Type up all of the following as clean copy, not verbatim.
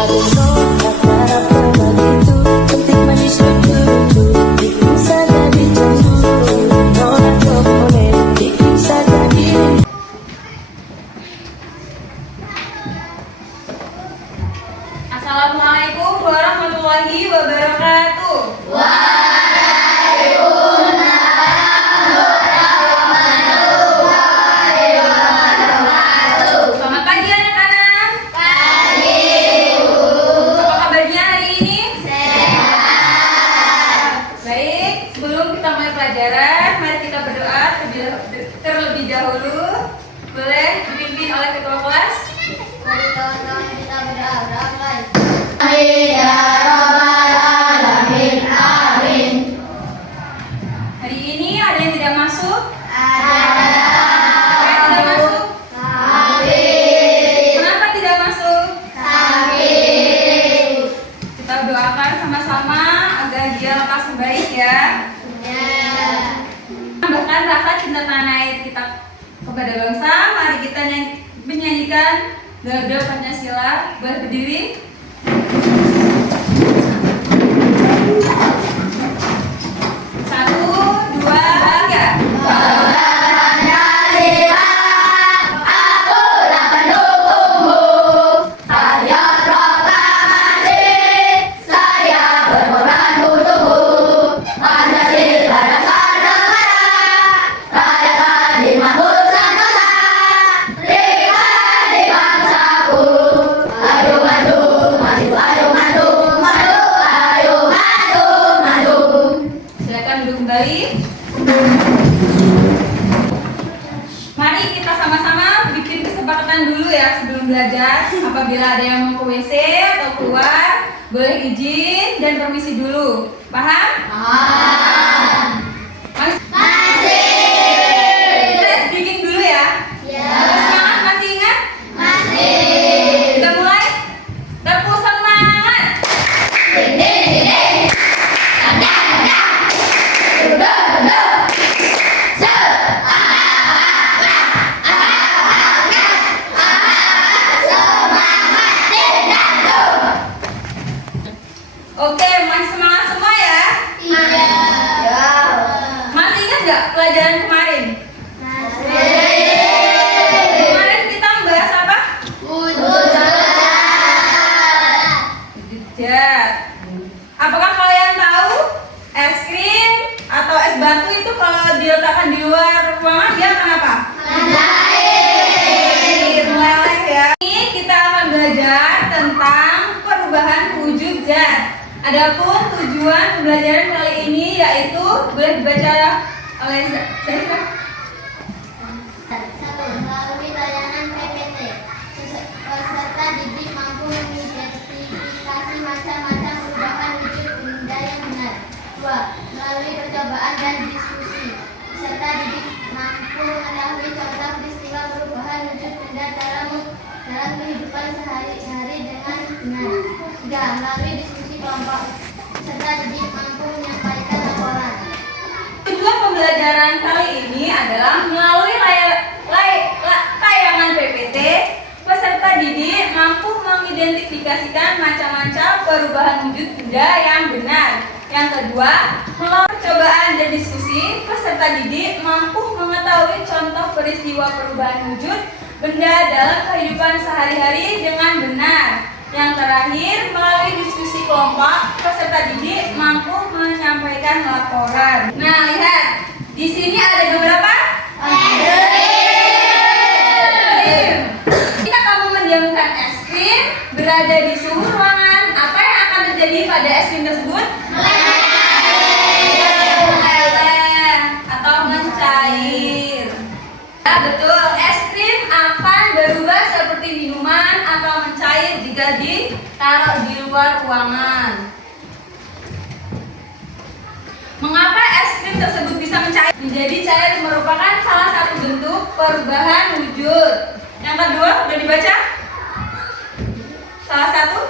Assalamualaikum warahmatullahi wabarakatuh. Selamat pagi anak-anak. Pagi, Bu. Apa kabarnya hari ini? Sehat. Baik, sebelum kita mulai pelajaran, mari kita berdoa terlebih dahulu. Boleh dipimpin oleh ketua kelas? Mari kawan-kawan kita berdoa. Hari ini ada yang tidak masuk? Ada. Yang tidak masuk? Kenapa tidak masuk? Kita doakan sama-sama agar dia lekas baik ya. Bahkan rasa cinta tanah air kita kepada bangsa. Mari kita menyanyikan Garuda Pancasila. Boleh berdiri? Satu, dua, tiga. Silakan duduk kembali. Mari kita sama-sama bikin kesepakatan dulu ya sebelum belajar. Apabila ada yang mau ke WC atau keluar, boleh izin dan permisi dulu. Paham? Kita speaking dulu ya. Semangat, masih ingat? Kita mulai. Tepuk semangat. Oke, masih semangat semua ya? Masih ingat nggak pelajaran kemarin? Kemarin kita membahas apa? Wujud. Apakah kalian tahu es krim atau es batu itu kalau diletakkan di luar ruangan dia akan apa? Meleleh ya. Ini kita akan belajar tentang perubahan wujud zat. Adapun tujuan pembelajaran kali ini yaitu boleh dibaca oleh saya. Melalui layanan PPT, peserta didik mampu mengidentifikasi macam-macam perubahan wujud benda yang benar. 2. Melalui percobaan dan diskusi, peserta didik mampu mengetahui contoh peristiwa perubahan wujud benda dalam kehidupan sehari-hari dengan benar. 3. Melalui diskusi kelompok, peserta didik mampu menyampaikan laporan. Tujuan pembelajaran kali ini adalah melalui tayangan PPT, peserta didik mampu mengidentifikasikan macam-macam perubahan wujud benda yang benar. Yang kedua, melalui percobaan dan diskusi, peserta didik mampu mengetahui contoh peristiwa perubahan wujud benda dalam kehidupan sehari-hari dengan benar. Yang terakhir, melalui diskusi kelompok, peserta didik mampu menyampaikan laporan. Nah, lihat. Di sini ada beberapa es krim. Jika kamu mendiamkan es krim berada di suhu ruangan, apa yang akan terjadi pada es krim tersebut? Meleleh atau mencair. Ya, betul. Es krim akan berubah seperti minuman atau mencair jika ditaruh di luar ruangan. Mengapa es krim tersebut bisa mencair? Menjadi cair merupakan salah satu bentuk perubahan wujud. Yang kedua, udah dibaca? Salah satu?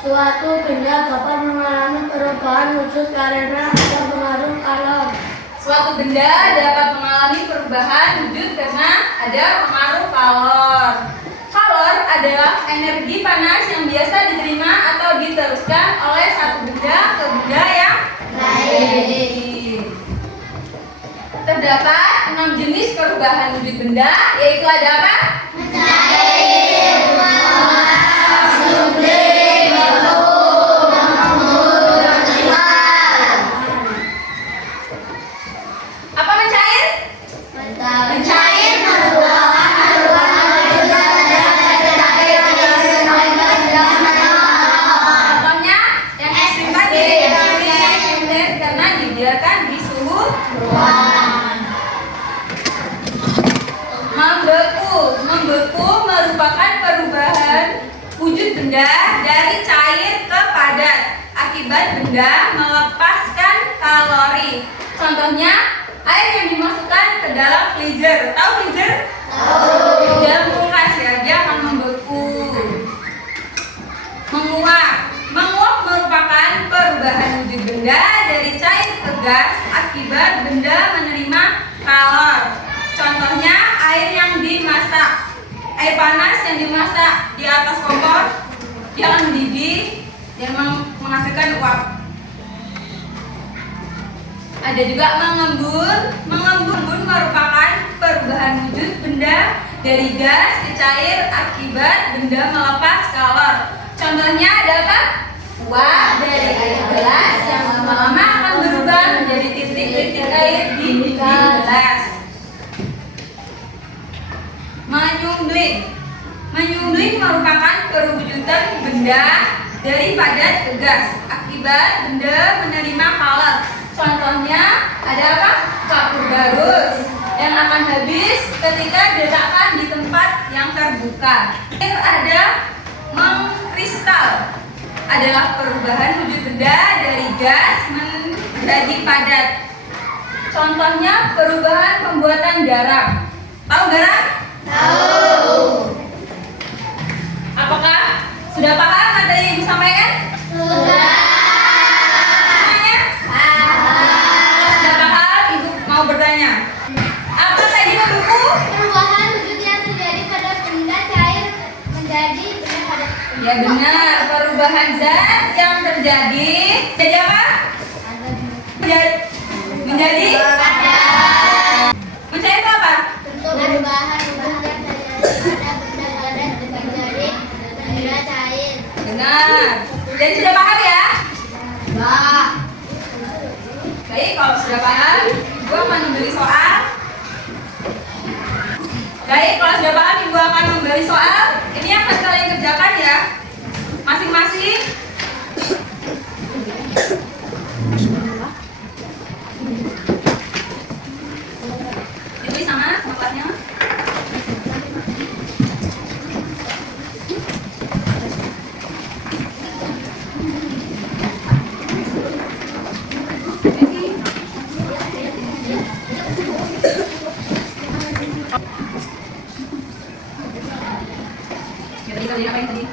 Suatu benda dapat mengalami perubahan wujud karena ada pengaruh alam. Suatu benda dapat mengalami perubahan wujud karena ada pengaruh kalor. Kalor adalah energi panas yang biasa diterima perubahan wujud benda, yaitu ada apa? Apa mencair? Mencair contohnya yang ekstrim tadi, karena dibiarkan di suhu ruangan. Membeku merupakan perubahan wujud benda dari cair ke padat akibat benda melepaskan kalori. Contohnya air yang dimasukkan ke dalam freezer. Tahu freezer? Tahu. Di dalam kulkas ya, dia akan membeku. Menguap merupakan perubahan wujud benda dari cair ke gas akibat benda menerima kalor. Contohnya air yang dimasak, air panas yang dimasak di atas kompor, dia akan mendidih dan menghasilkan uap. Ada juga mengembun. Mengembun merupakan perubahan wujud benda dari gas ke cair akibat benda melepas kalor. Contohnya ada apa? Uap dari air gelas yang lama-lama akan berubah menjadi titik-titik air di dinding gelas. Menyumbling merupakan perwujudan benda dari padat ke gas akibat benda menerima kalor. Contohnya ada apa? Kapur barus yang akan habis ketika diletakkan di tempat yang terbuka. Ada mengkristal, adalah perubahan wujud benda dari gas menjadi padat. Contohnya perubahan pembuatan garam. Tahu garam? Tahu. Apakah sudah paham materi yang disampaikan? Sudah. Semuanya? Sudah paham? Ibu mau bertanya. Apa tadi membeku? Perubahan wujud yang terjadi pada benda cair menjadi benda padat. Ya benar, perubahan zat yang terjadi jadi apa? Menjadi padat. Mencair itu apa? Perubahan wujud yang terjadi pada benda padat menjadi benda cair. Benar. Jadi sudah paham ya? Nah. Baik, kalau sudah paham, Ibu akan memberi soal. Baik, kalau sudah paham, Ibu akan memberi soal. Ini yang akan kalian kerjakan ya, masing-masing. Ibu di sana, sama kelasnya. Tadi kerjain apa yang tadi?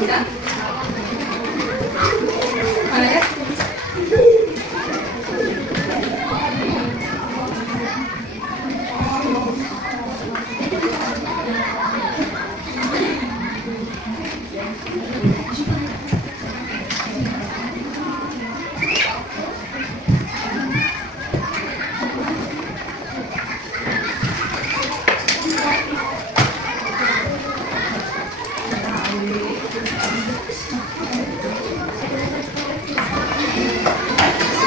Bisa? Mana ya?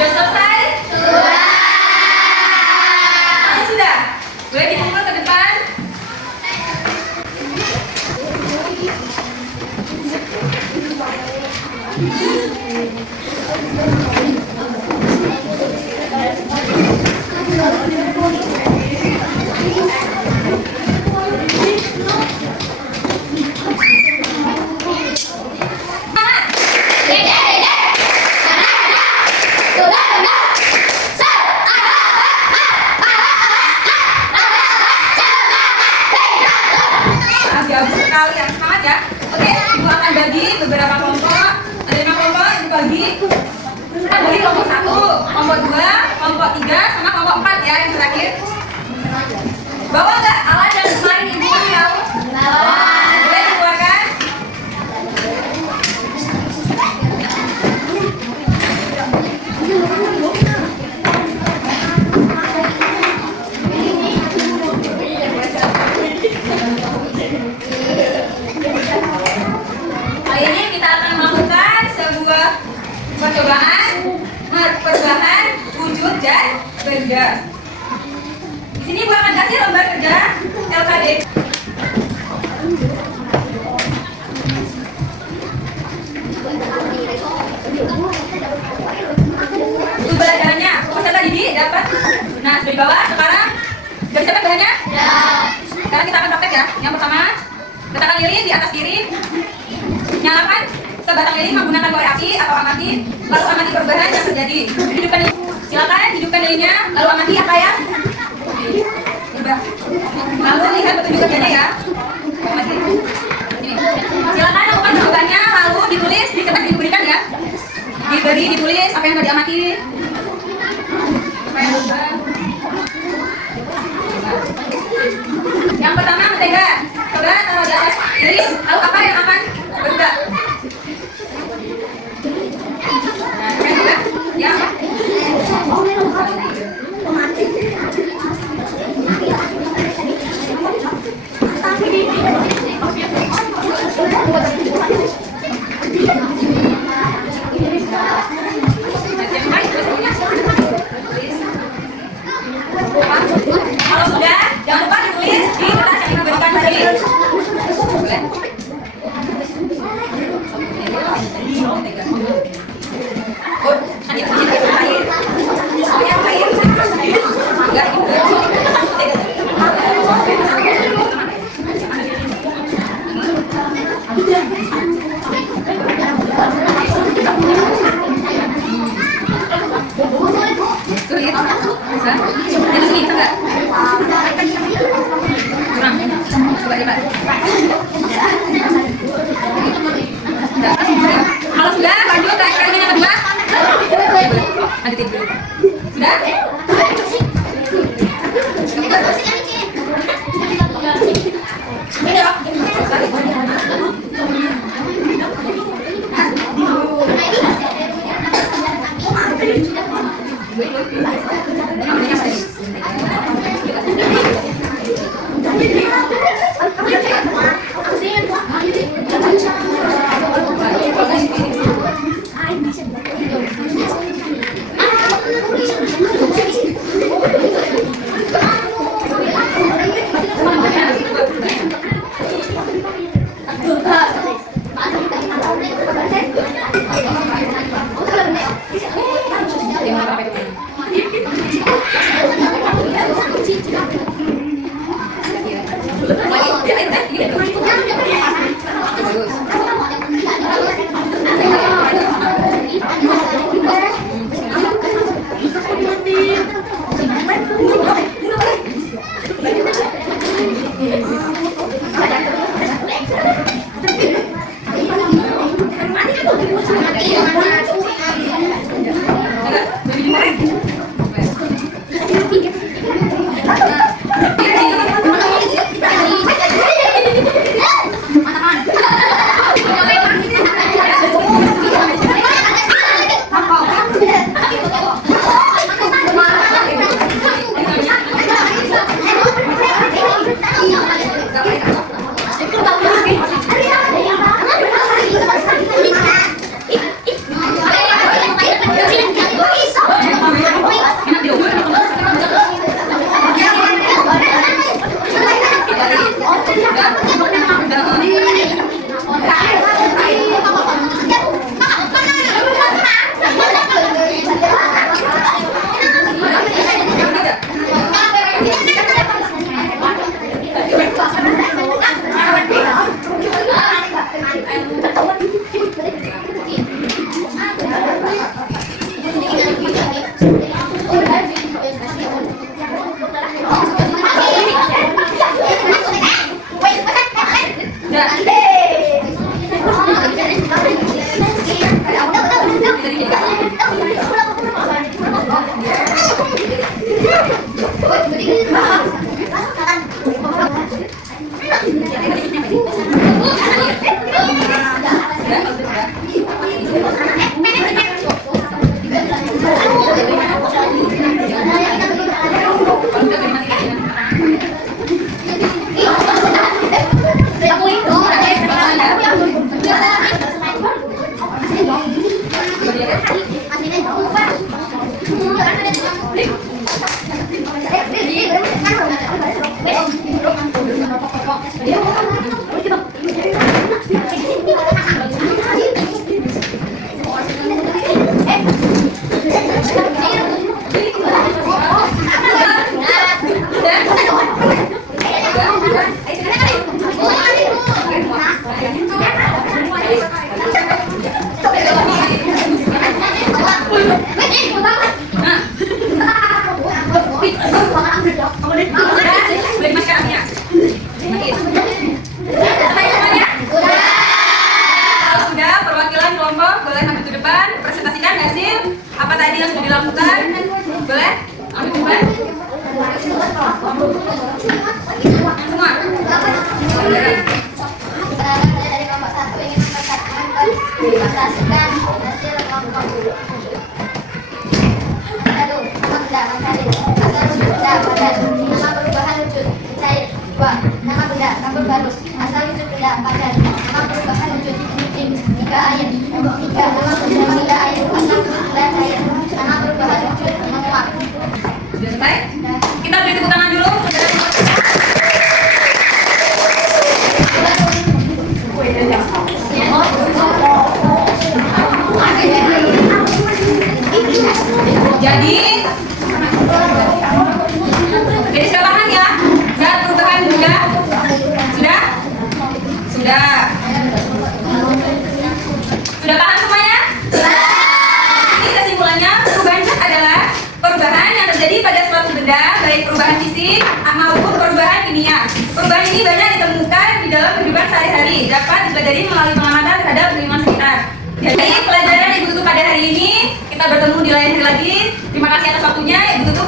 Sudah selesai? Sudah. Boleh dikumpul ke depan. Bagus sekali, yang semangat ya. Oke, ibu akan bagi beberapa kelompok. Ada 5 kelompok yang dibagi. Kita bagi kelompok 1, kelompok 2, kelompok 3, sama kelompok 4 ya yang terakhir. Bawa nggak alat dan kemarin ibu kasih tahu? Bawa. Boleh dikeluarkan? Kali ini kita akan melakukan sebuah percobaan perubahan wujud dan benda. Di sini Bu akan kasih lembar kerja LKD. Itu bahannya, peserta didik dapat. Nah, sudah di bawah. Sekarang sudah siap bahannya? Ya. Sekarang kita akan praktek ya. Yang pertama, letakkan lilin di atas kiri. Nyalakan sebatang lilin menggunakan korek api atau amati, lalu amati perubahan yang terjadi. Silakan hidupkan lilinnya, lalu amati apa yang berubah. Lalu lihat petunjuk kerjanya ya. Amati. Ini. Silakan lakukan perubahannya, lalu ditulis di kertas yang diberikan ya. Ditulis apa yang tadi amati. Apa yang berubah. Yang pertama mentega. Coba taruh di atas lilin, lalu apa yang akan berubah? Nah, kan juga ya. Kalau sudah, jangan lupa ditulis di kertas yang diberikan tadi. Boleh? Oh, tadi air. Soalnya air. Enggak, tuh lihat. Bisa? Itu sini, enggak? Kurang. Coba lihat. Kalau sudah, lanjut ke eksperimen yang kedua. Lanjutin dulu. Sudah? Apa tadi yang sudah dilakukan? Boleh? Ambil depan. Semua. Dari kelompok 1 ingin mempresentasikan hasil kelompok 1. Nama benda matahari asal wujud benda padat. Nama perubahan wujud cair. 2. Nama benda rambut halus asal wujud benda padat. Nama perubahan wujud musim 3 air. 3. Nama benda 3 air asal wujud benda cair. Nama perubahan wujud menguap. Sudah selesai? Kita beri tepuk tangan dulu. Jadi sudah paham ya? Zat perubahan sudah? Sudah? Sudah. Sudah paham semuanya? Ini kesimpulannya, perubahan zat adalah perubahan yang terjadi pada suatu benda, baik perubahan fisik maupun perubahan kimia. Perubahan ini banyak ditemukan di dalam kehidupan sehari-hari, dapat dipelajari melalui pengamatan terhadap lingkungan sekitar. Jadi pelajaran Ibu Tutu pada hari ini, kita bertemu di lain hari lagi. Terima kasih atas waktunya, Ibu Tutu.